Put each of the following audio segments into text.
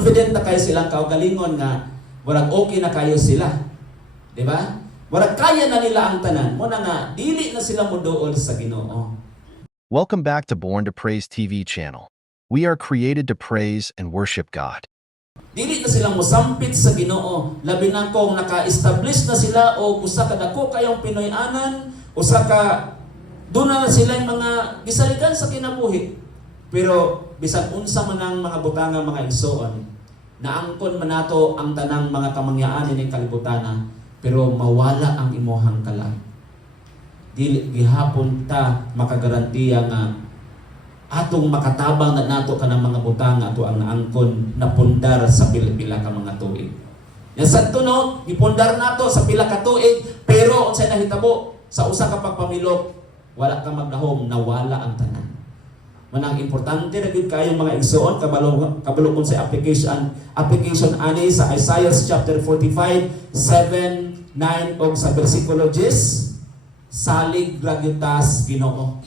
confident na kayo silang kaugalingon nga murag okay na kayo sila. Di ba? Murag kaya na nila ang tanan. Muna nga dili na sila moduol sa Ginoo. Welcome back to Born to Praise TV channel. We are created to praise and worship God. Dili na silang mosampit sa Ginoo. Labi na kung naka-establish na sila o usa ka dako kayong Pinoy-anan, usa ka doon na sila yung mga gisalikan sa kinabuhi. Pero bisan unsa man ang mga butanga mga igsoon, naangkon man nato ang tanang mga kamangyaan ni kalibutana, pero mawala ang imuhang kalag. Dili gihapon ta makagarantiya nga atong makatabang na nato kanang mga butang ato ang naangkon na pundar sa pila ka mga tuig. Nya sa tuno, ipundar nato sa pila ka tuig, pero unsay nahitabo sa usa ka pagpamilok, wala ka magdahom, nawala ang tanan. Manang importante na gid kayo mga igsoon kabalo kun sa application ani sa Isaiah chapter 45, 7, 9 og sa bersikulo 10, salig ragyutas Ginoo.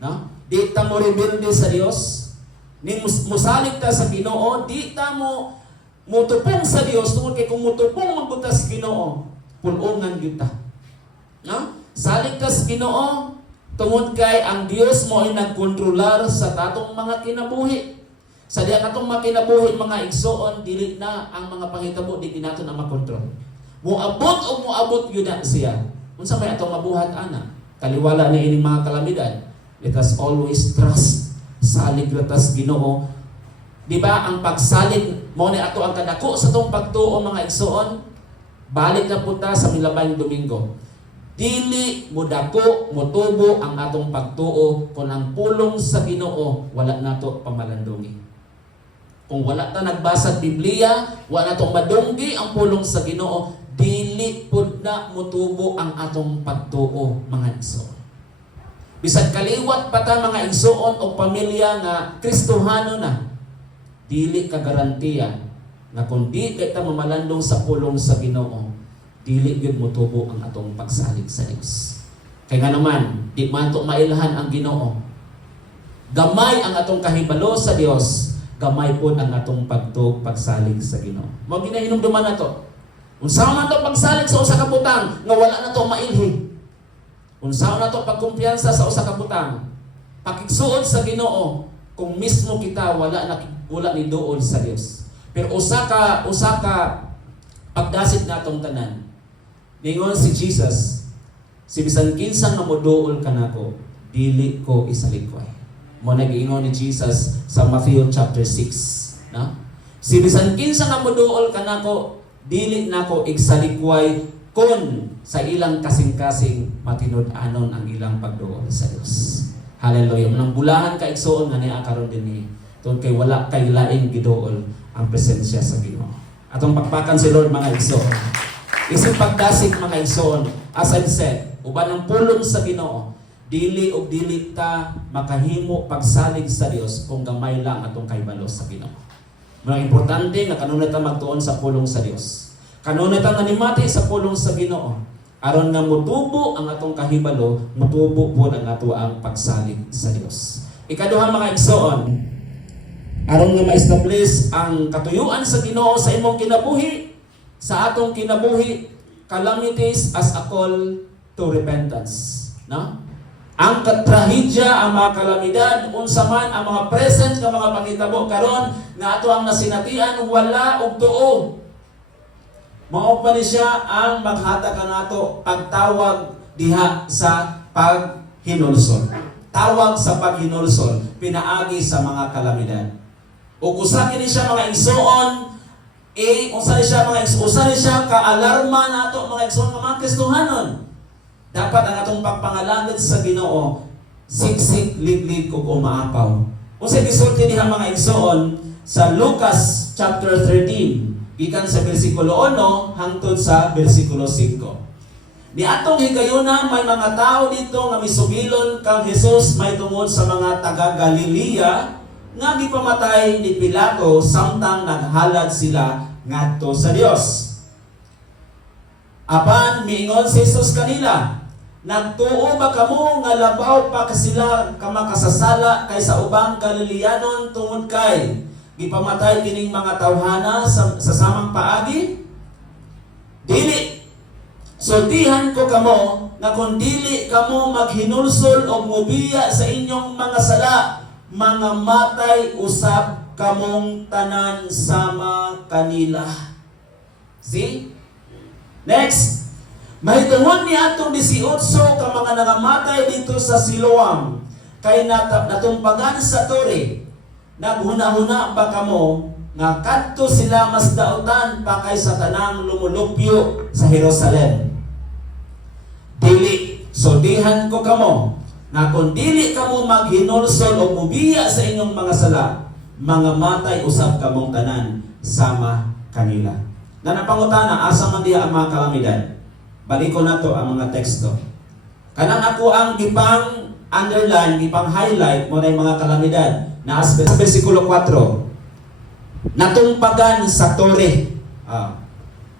No? Di ta mo rebelde sa Dios, ni musalig ta sa Ginoo, di ta mo mutupong sa Dios tungod kay kung mutupong magbuta sa Ginoo, pulongan gyud ta. No? Salig ta sa Ginoo tungod kay ang Dios mo ay nagkontrolar sa tatong mga kinabuhi. Sa diya katong mga kinabuhi mga igsoon, dili na ang mga panghitabo di nato na makontrol. Muabot o muabot gyud na siya. Unsa may atong mabuhat ana? Kaliwala ni ining mga kalamidad. Let us always trust. Salig ratas Ginoo. Di ba ang pagsalig mo ni ato ang kadako sa tong pagtuo mga igsoon? Balik na punta sa milabay Domingo. Dili mo dako mo tubo ang atong pagtuo kung ang pulong sa Ginoo wala nato pamalandungi. Kung wala ta nagbasa Biblia, wala natong madunggi ang pulong sa Ginoo, dili pud na motubo ang atong pagtuo mga igsoon. Bisan kaliwat pa ta mga igsoon o pamilya nga Kristohano na, dili ka garantiya na kung di kay ta mamalandong sa pulong sa Ginoo, dili gyud motubo ang atong pagsalig sa Dios. Kay nga naman, di man to mailhan ang Ginoo. Gamay ang atong kahibalo sa Dios, gamay pod ang atong pagsalig sa Ginoo. Mao ginahinumduman nato. Unsa man to pagsalig sa usa ka butang nga wala na to mailhi. Unsa na to pagkumpiyansa sa usa ka butang? Pakigsuod sa Ginoo kung mismo kita wala ni duol sa Dios. Pero usa ka pagdasit natong tanan. Ningon si Jesus, si bisan kinsa nga moduol kanako, dili ko isalikway. Mo nag-ingon ni Jesus sa Matthew chapter 6, no? Si bisan kinsa nga moduol kanako, dili nako igsalikway kun sa ilang kasing-kasing matinud-anon ang ilang pagduol sa Dios. Hallelujah. Manang bulahan ka igsoon nga niya karon dinhi. Tungod kay wala kay laing giduol ang presensya sa Ginoo. Atong pakpakan si Lord mga igsoon. Isip pagdasig mga igsoon, as I've said, uban ang pulong sa Ginoo, dili og dili ta makahimo pagsalig sa Dios kung gamay lang atong kahibalo sa Ginoo. Mga importante nga kanunay ta magtuon sa pulong sa Dios. Kanunay ta nanimati sa pulong sa Ginoo. Aron nga motubo ang atong kahibalo, motubo po ang ato ang pagsalig sa Dios. Ikaduha mga igsoon, aron nga ma-establish ang katuyuan sa Ginoo sa imong kinabuhi, sa atong kinabuhi, calamities as a call to repentance. No? Ang trahedya, ang mga kalamidad, unsa man ang mga present nga mga panghitabo karon nga ato ang nasinatian, wala og tuo. Mao pa ni siya ang maghatag kanato pagtawag diha sa paghinulsol. Tawag sa paghinulsol, pinaagi sa mga kalamidad. Ug usa kini siya mga igsoon, usa ni siya ka-alarma nato mga igsoon nga mga Kristohanon. Dapat ang atong pagpangalangit sa Ginoo, siksik, liglig ug umaapaw. Unsa gisulti diha mga igsoon sa Lucas chapter 13. Gikan sa bersikulo 1 hangtod sa bersikulo 5. Ni atong higayuna may mga tao dito nga misugilon kang Jesus may tungod sa mga taga Galilea nga gipamatay ni Pilato samtang naghalad sila ngadto sa Dios. Apan miingon si Jesus kanila, nagtuo ba kamo nga labaw pa sila ka makasasala kaysa ubang Galileanon tungod kay gipamatay kining mga tawhana sa samang paagi? Dili. So dihan ko kamo na kung dili kamo maghinulsol o mubiya sa inyong mga sala, mga matay usab kamong tanan sama kanila. See? Next. Mahitungod ni atong 18 ka mga nangamatay dito sa Siloam kay natumpagan sa tore. Naghuna-huna ba kamo nga kadto sila mas dautan pa kay sa tanang lumulupyo sa Jerusalem? Dili. So dihan ko kamo na kung dili kamo maghinulsol o mubiya sa inyong mga sala, mga matay usab kamong tanan sama kanila. Na napangutana, asa man diha ang mga kalamidad? Baliko na to ang mga teksto. Kanang ako ang gipang underline, gipang highlight mo na yung mga kalamidad na sa versikulo 4. Natumpagan sa tore.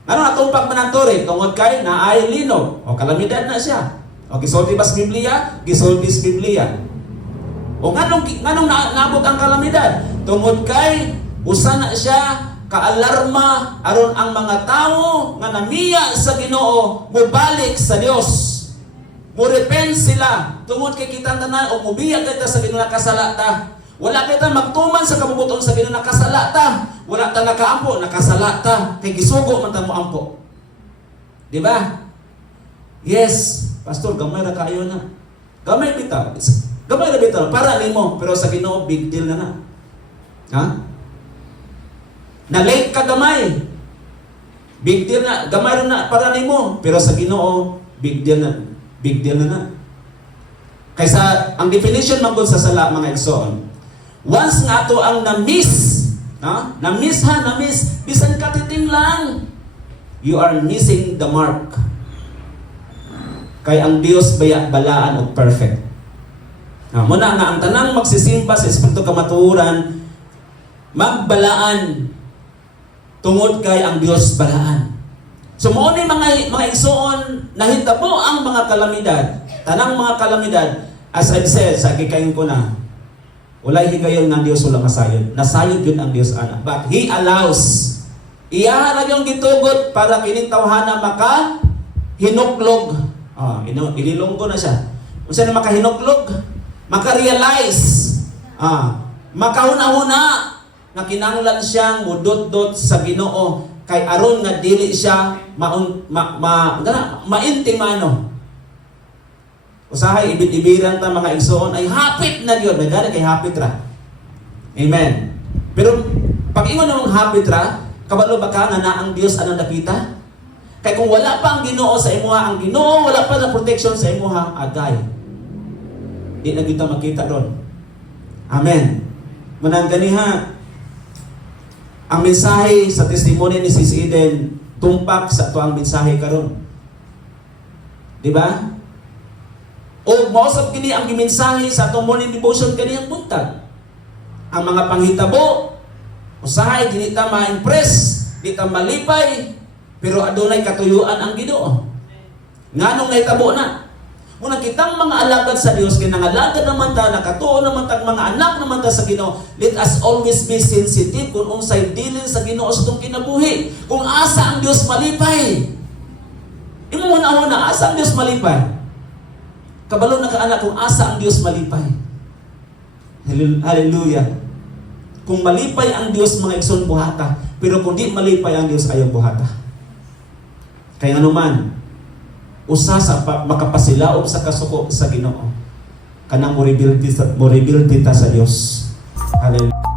Ano natumpag man ang tore? Tungod kay na ay lino. O kalamidad na siya. O gisulti bas Biblia? Gisulti sa Biblia. O nganong naabot ang kalamidad? Tungod kay usa na siya kaalarma aron ang mga tao nga namiya sa Ginoo mubalik sa Dios. Murepent sila tungod kay kita tanan o mubiya kita sa Ginoo nakasalata. Wala kita magtuman sa kabubuton sa Ginoo nakasalata. Wala ta nakaampo nakasalata kay gisugo man ta mo ampo. Di ba? Yes, pastor, gamay ra kaayo na. Gamay bitaw. Gamay ra bitaw para nimo pero sa Ginoo big deal na. Ha? Na late ka gamay. Big deal na, gamay rin na para nimo, pero sa Ginoo big deal na. Big deal na. Kaysa ang definition man gud sa sala mga igsoon. Once nga to ang na-miss, na-miss, bisan katiting lang, you are missing the mark. Kay ang Dios balaan og perfect. Muna nga ang tanang magsisimba sa Espiritu kamatuoran, magbalaan tungod kay ang Dios balaan. So mo ni mga igsoon nahitabo ang mga kalamidad, tanang mga kalamidad, as I've said sa gikayon ko na, walay higayon nga Dios wala masayod. Nasayod yun ang Dios ana. But He allows. Iya lang yung gitugot para kining tawhana maka hinuklog. Ililonggo na siya. Kung saan makahinuklog, maka-realize, makahuna-huna na kinanglan siyang mudot-dot sa Ginoo kay aron nga dili siya maintimano. Usahay ibit-ibiran ta mga igsoon ay hapit na gyud, nagana kay hapit ra. Amen. Pero pag ingon namang hapit ra, kabalo ba ka nga na ang Dios anang nakita? Kay kung wala pa ang Ginoo sa imuha, ang Ginoo wala pa na protection sa imuha, agay. Di na kita makita ron. Amen. Manang ganiha, ang mensahe sa testimony ni Sis Eden, tumpak sa tuang mensahe karon. Di ba? O mausap kini ang gimensahe sa atong morning devotion kaniyang buntag. Ang mga panghitabo, usahay dili ta ma-impress, di ta malipay, pero adunay katuyuan ang Ginoo. Nganong nahitabo na? Muna kitang mga alagad sa Dios, kinangalagad naman ta, nakatuo naman ta, mga anak naman ta sa Ginoo. Let us always be sensitive kung unsay dilin sa Ginoo sa itong kinabuhi. Kung asa ang Dios malipay. Imo muna asa ang Dios malipay. Kabalo na kaanak kung asa ang Dios malipay. Hallelujah. Kung malipay ang Dios, mga igsoon buhata. Pero kung di malipay ang Dios, ayaw buhata. Kaya anuman, usa sa makapasilaop sa kasuko sa Ginoo kanang mo rebuild ta sa Dios. Hallelujah.